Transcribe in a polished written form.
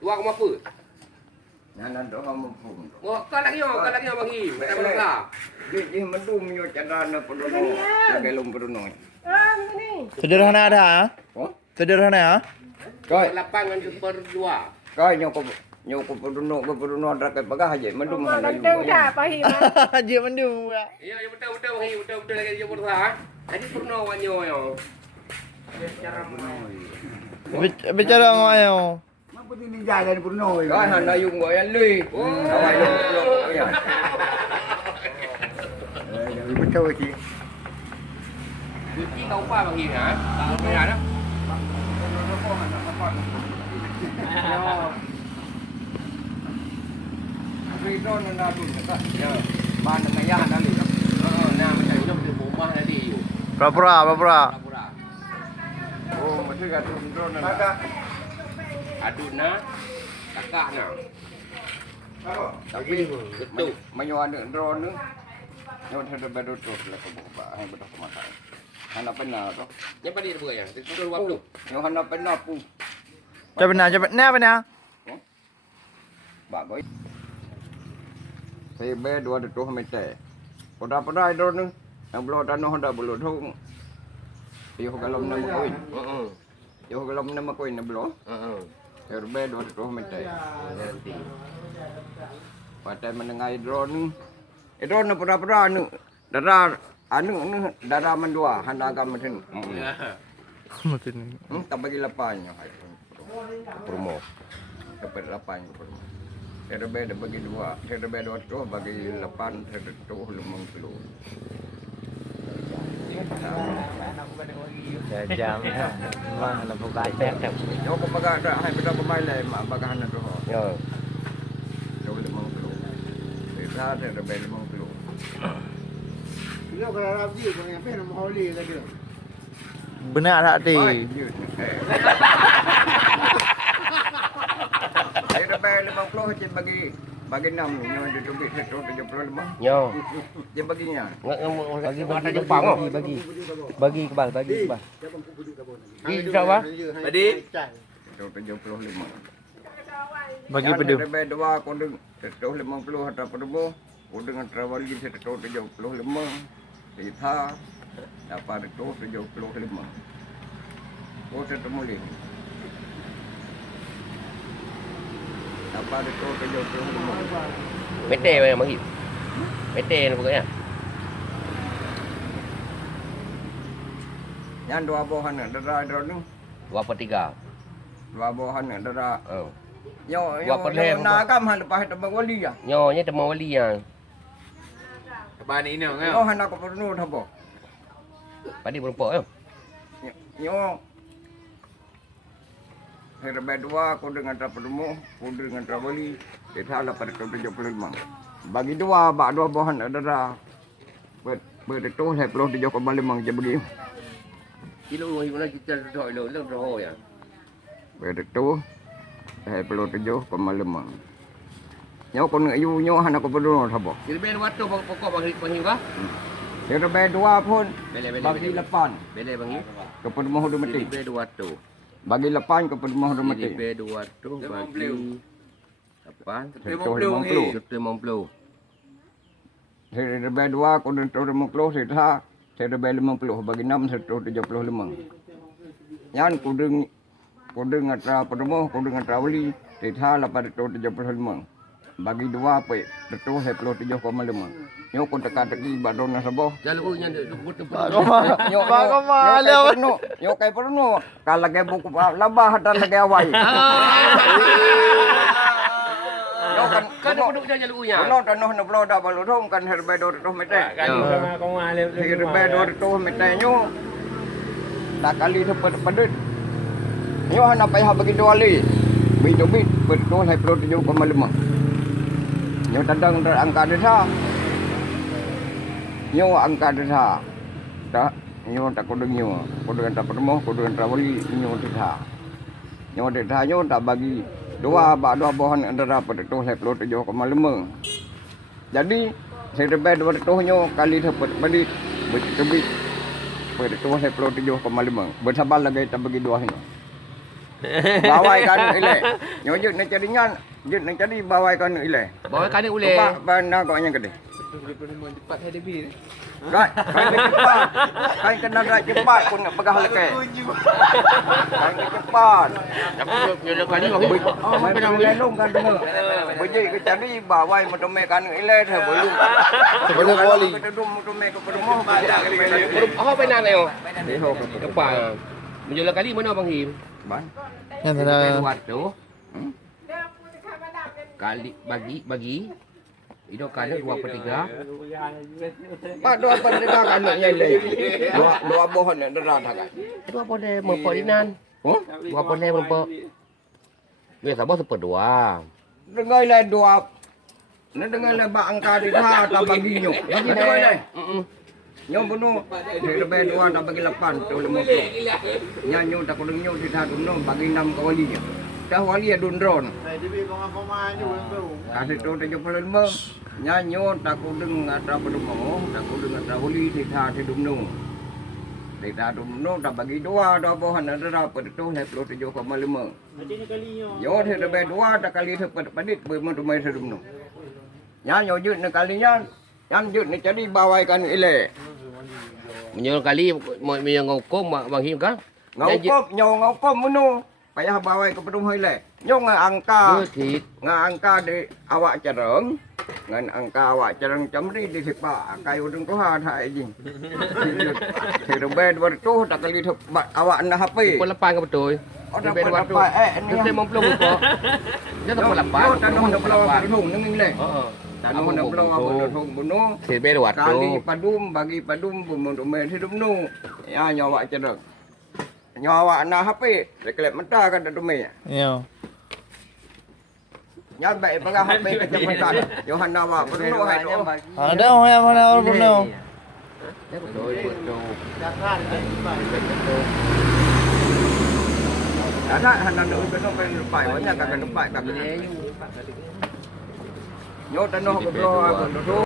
Dua koma apa? Yang ada orang mempun. Oh, kau lagi bagi. Macam mana? Dia mendung nyo cadana pedono. Jaga lom pedono. Sederhana ada ha? Oh? Sederhana ha? Kau Lapangan super dua. kau nyo ko pedono ada ke pagah je mendung. Betul tak pahit mah. Dia mendung pula. Ya, betul bagi. Betul lagi dia bersa. Jadi pernah wanyo yo. Cara Bicara dengan ayo. Apa ni jalan pedono. Kau hana yung go yan lui. Awak yo. Ya. Betul sih. Cuci kau apa bagi ha? Tahu bayar dah. Rito na natin kata. Ya. Mana ngaya nali. Nah macam itu di rumah tadi. Pura-pura. Pura-pura. Oh, mesti kata rito na. Aduna kakak nak. Tapi betul. Mayo ada drone ni. Yo ada bedo tu lah ko ba ai bedo mata. Hana pena tu. Yang pada dia ya. Itu 20. Yo hana pena pu. Cepat benar. Ba goi. Saya be dua tu mete. Pada drone ni. Yang belum tanah dah belum thung. Yo kalau nama koin. Yo kalau nama koin na belum. Saya be dua tu mete. Nanti. Pada menengai drone ni. Drone na pada ni. Darah anu ni darah mendua hana agam macam ni. Macam ni. Tak bagi lapan yo. Promo. Dapat lapan promo. Saya dah bagi dua. Saya dah dua tu bagi lapan. Saya tu 50 kilo. Jam. Mah nak buka iPad. Yo ko baga dah hai benda pemain lai mak baga hana tu. Ya. Tu 50 kilo. Saya dah 50 kilo. Dia kalau rabi kau yang pen mau holi tadi. Benar tak ti? Saya dah 50 je bagi 6 ni yang ada duit 175. Yo. Dia baginya. Bagi Jepang oh. Bagi ke bang, bagi ke bang. Di siapa? Tadi 175. Bagi pedu. Ada dua kodeng 150 ada pedu. Kodeng travel di 175. Kita dapat 175. Oh termuli. Dapat 175. Mete yang bagi. Mete ni pokoknya. Yang dua bohan darah drone. 2/3. Dua bohan darah. Oh. Yo Dua per lem. nakam han lepas tebang wali ya. Nyonya temu wali yang. Ban ini Yo han aku perlu thabo. Padi berempok yo. Yo. Herbe dua aku dengan trapedemo, aku dengan trawali. Kita lah pada 75. Bagi dua, bak dua bohan darah. Berdetu saya perlu dijauh ke Malimang je bagi. Kilo ni mana kita duduk lo roh ya. Berdetu saya perlu dijauh ke Malimang. Nyo kon ayu nyo han aku perlu thabo. Silben waktu pokok bagi ba? Herbe dua pun Bele bagi lepan. Bele bagi. Kepada mohon mati. Silben waktu. Bagi lepan kepada mohon mati. Silben waktu bagi. Apa? 150. 150. Saya dah bayar dua, aku dah 150, saya dah bayar 50, bagi 6, 175. Yang kudeng atra penemuh, kudeng atra wali, saya lah pada 175. Bagi dua, apa, betul saya perlu 7,5. Nyok kau teka-teki badon nasabah. Jalur nya betul. Nyok kayak perlu, kalau kayak buku labah, dan lagi awal. Kan duduk je jalurnya. Kalau tanah nak belau dah balu dong kan herbe dor tu mete. Kau ngalih. Herbe dor tu mete nyo. Tak kali tu pedut. Nyo hana payah bagi dua li. Bit betul hai perlu 7,5. Nyo tadang angka desa. Nyo angka desa. Tak nyo tak kodeng nyo. Kodeng tak permoh, kodeng tak wali nyo desa. Nyo desa nyo tak bagi dua bohan antara pada tu saya perlu 7,5. Jadi saya dapat dua tu nyo kali dapat balik betul pada tu saya perlu 7,5. Bersabar lagi tak bagi dua ni. bawai kan ile. Nyo jut nak jadi nyan, jut nak jadi bawai kan ile. Bawa kan ni boleh. Pak bana kau yang gede. Cepat saya debi. Right, kain cepat. Kain kena rak cepat pun nak pegah lekai. Kain cepat. Tapi yo kali bagi. Oh, main lenong kan dengar. Bejik ke jadi bawai motomek kan ile the belum. Sebelum poli. Kita dum motomek ke rumah. Apa penang ni? Deho ke Depan. Menjual kali mana Bang Him? ban. Yang Ada ada buat tu. Kali bagi. Itu kali 2/3. Pak dua pendeta kan nak yang lain. Dua bohon nak derah tak kan. Itu apa dia mempodinan? Oh? Dua apa dia mempo? Biasa bos 1/2. Dengar lah dua. Nak dengar lah bak angka di dah tak bagi nyok. Bagi dengar lah. Nyok bunuh. Dia lebih dua tak bagi 8 tu 50. Nyanyo tak kau nyok di dah bunuh bagi 6 ke wali. Dah wali adun drone. Này đi về con koma như vậy đâu. Kasih tu 75. Nyanyo tak kau dengar ada pedumo, tak kau dengar ada wali di dah di bunuh. Di dah bunuh tak bagi dua bohon ada dah pedu 27,5. Yo thì lebih dua tak kali tu pedit bermu tu mai sedum. Nyanyo jut nak kalinya. Yang jut ni jadi bawaikan ile. Menjual kali menjual ngokong Bang Him kan? Ngau kop menu. Payah bawai ke pedung ile. Nyong angka. Betul. Angka di awak cereng. Ngan angka awak cereng camri di sipa. Kayu dung tuha thai jing. Thì lebih dua tu tak kali tu awak anda HP. Pukul 8 ke betul? Oh dah Lebih pun 200. dapat Itu saya mempeluk kok. Dia tak pukul 8. Yo tanah dah belau pedung nenging le. Heeh. Tanah dah belau pedung bunuh. Lebih 200. Kali padum bagi padum pemen hidup nu. Ya nyawa cereng. Nyawa anak HP. Reklep mentah kan dah dumi. Yo. Nyat baik pegah HP macam mentah. Johan nawa perlu hai tu. Ada orang yang mana orang benar. Betul. Ada hendak nak kena pen lepai banyak kan lepai kan. Nyo tanah ke belau